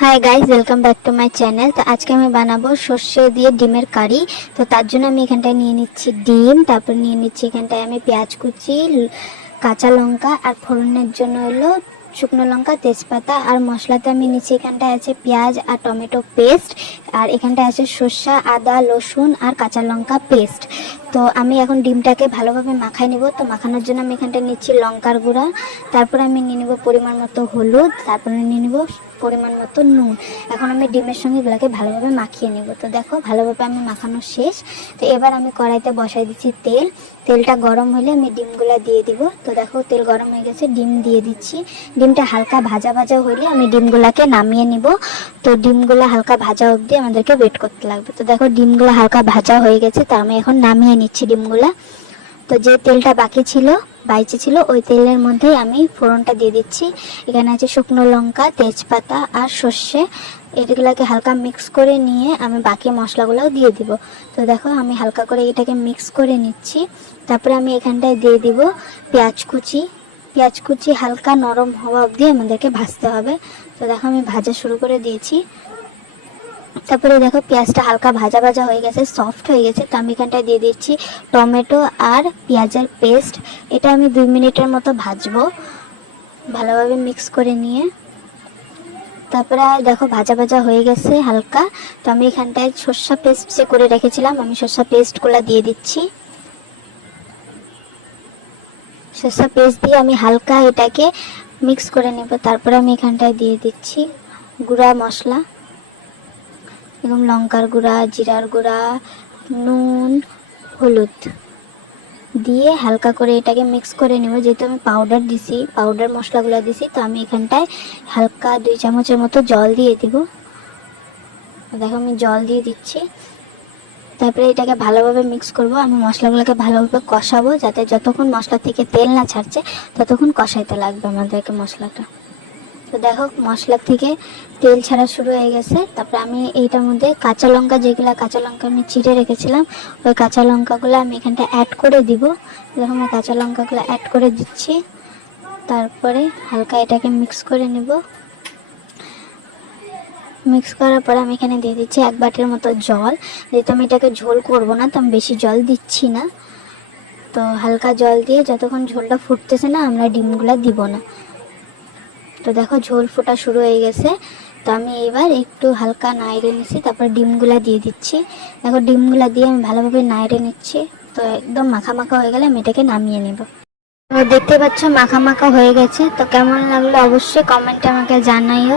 Hi guys, welcome back to my channel. তো আজকে আমি বানাবো সর্ষে দিয়ে ডিমের কারি। তো তার জন্য আমি এখানটায় নিয়ে নিচ্ছি ডিম, তারপর নিয়ে নিচ্ছি এখানটায় আমি পেঁয়াজ কুচি, কাঁচা লঙ্কা, আর ফোড়নের জন্য হলো শুকনো লঙ্কা, তেজপাতা। আর মশলাতে আমি নিচ্ছি এখানটায় আছে পেঁয়াজ আর টমেটো পেস্ট, আর এখানটায় আছে সর্ষে, আদা, রসুন আর কাঁচা লঙ্কা পেস্ট। তো আমি এখন ডিমটাকে ভালোভাবে মাখাই নেব। তো মাখানোর জন্য আমি এখানটায় নিচ্ছি লঙ্কার গুঁড়া, তারপরে আমি নিয়ে নেব পরিমাণ মতো হলুদ, তারপরে নিয়ে নেব পরিমাণ মতো নুন। এখন আমি ডিমের সঙ্গে এগুলোকে ভালোভাবে মাখিয়ে নেব। তো দেখো ভালোভাবে আমি মাখানো শেষ। তো এবার আমি কড়াইতে বসাই দিচ্ছি তেল। তেলটা গরম হলে আমি ডিমগুলো দিয়ে দিব। তো দেখো তেল গরম হয়ে গেছে, ডিম দিয়ে দিচ্ছি। ডিমটা হালকা ভাজা ভাজা হলে আমি ডিমগুলোকে নামিয়ে নিব। তো ডিমগুলো হালকা ভাজা অবধি আমাদেরকে ওয়েট করতে লাগবে। তো দেখো ডিমগুলো হালকা ভাজা হয়ে গেছে, তো আমি এখন নামিয়ে নিচ্ছি ডিমগুলো। তো যে তেলটা বাকি ছিল, বাইচে ছিল, ওই তেলের মধ্যেই আমি ফোড়নটা দিয়ে দিচ্ছি। এখানে আছে শুকনো লঙ্কা, তেজপাতা আর সর্ষে। এগুলোকে হালকা মিক্স করে নিয়ে আমি বাকি মশলাগুলোও দিয়ে দিব। তো দেখো আমি হালকা করে এটাকে মিক্স করে নিচ্ছি। তারপরে আমি এখানটায় দিয়ে দিব পেঁয়াজ কুচি। পেঁয়াজ কুচি হালকা নরম হওয়া অবধি আমাদেরকে ভাজতে হবে। তো দেখো আমি ভাজা শুরু করে দিয়েছি। তারপরে দেখো পেঁয়াজটা হালকা ভাজা ভাজা হয়ে গেছে, সফট হয়ে গেছে। তো আমি এখানটায় দিয়ে দিচ্ছি টমেটো আর পেঁয়াজের পেস্ট। এটা আমি 2 মিনিটের মতো ভাজবো ভালোভাবে মিক্স করে নিয়ে। তারপরে দেখো ভাজা ভাজা হয়ে গেছে হালকা। তো আমি এখানটায় সর্ষে পেস্ট যে করে রেখেছিলাম, আমি সর্ষে পেস্টগুলো দিয়ে দিচ্ছি। সর্ষে পেস্ট দিয়ে আমি হালকা এটাকে মিক্স করে নেব। তারপরে আমি এখানটায় দিয়ে দিচ্ছি গুঁড়া মশলা এবং লঙ্কার গুঁড়া, জিরার গুঁড়া, নুন, হলুদ দিয়ে হালকা করে এটাকে মিক্স করে নেব। যেহেতু আমি পাউডার দিছি, পাউডার মশলাগুলো দিছি, তো আমি এখানটায় হালকা 2 চামচের মতো জল দিয়ে দিব। দেখো আমি জল দিয়ে দিচ্ছি। তারপরে এটাকে ভালোভাবে মিক্স করব। আমি মশলাগুলোকে ভালোভাবে কষাবো, যাতে যতক্ষণ মশলা থেকে তেল না ছাড়ছে ততক্ষণ কষাইতে লাগবে আমাদেরকে মশলাটা। তো দেখো মশলা থেকে তেল ছাড়া শুরু হয়ে গেছে। তারপরে আমি এইটার মধ্যে কাঁচা লঙ্কা, যেগুলো কাঁচা লঙ্কা আমি চিড়ে রেখেছিলাম, ওই কাঁচা লঙ্কাগুলো আমি এখানটা অ্যাড করে দিব। দেখো আমি কাঁচা লঙ্কাগুলো অ্যাড করে দিচ্ছি। তারপরে হালকা এটাকে মিক্স করে নেব। মিক্স করার পরে আমি এখানে দিয়ে দিচ্ছি 1 বাটির মতো জল। যেহেতু আমি এটাকে ঝোল করব না, তো আমি বেশি জল দিচ্ছি না। তো হালকা জল দিয়ে যতক্ষণ ঝোলটা ফুটতেছে না, আমরা ডিমগুলো দিব না। তো দেখো ঝোল ফোটা শুরু হয়ে গেছে। তো আমি এবার একটু হালকা নাড়িয়ে নিচ্ছি, তারপর ডিমগুলা দিয়ে দিচ্ছি। দেখো ডিমগুলা দিয়ে আমি ভালোভাবে নাড়িয়ে নিচ্ছি। তো একদম মাখা মাখা হয়ে গেলে আমি এটাকে নামিয়ে নেব। তো দেখতে পাচ্ছ মাখা মাখা হয়ে গেছে। তো কেমন লাগলো অবশ্যই কমেন্টে আমাকে জানাইও।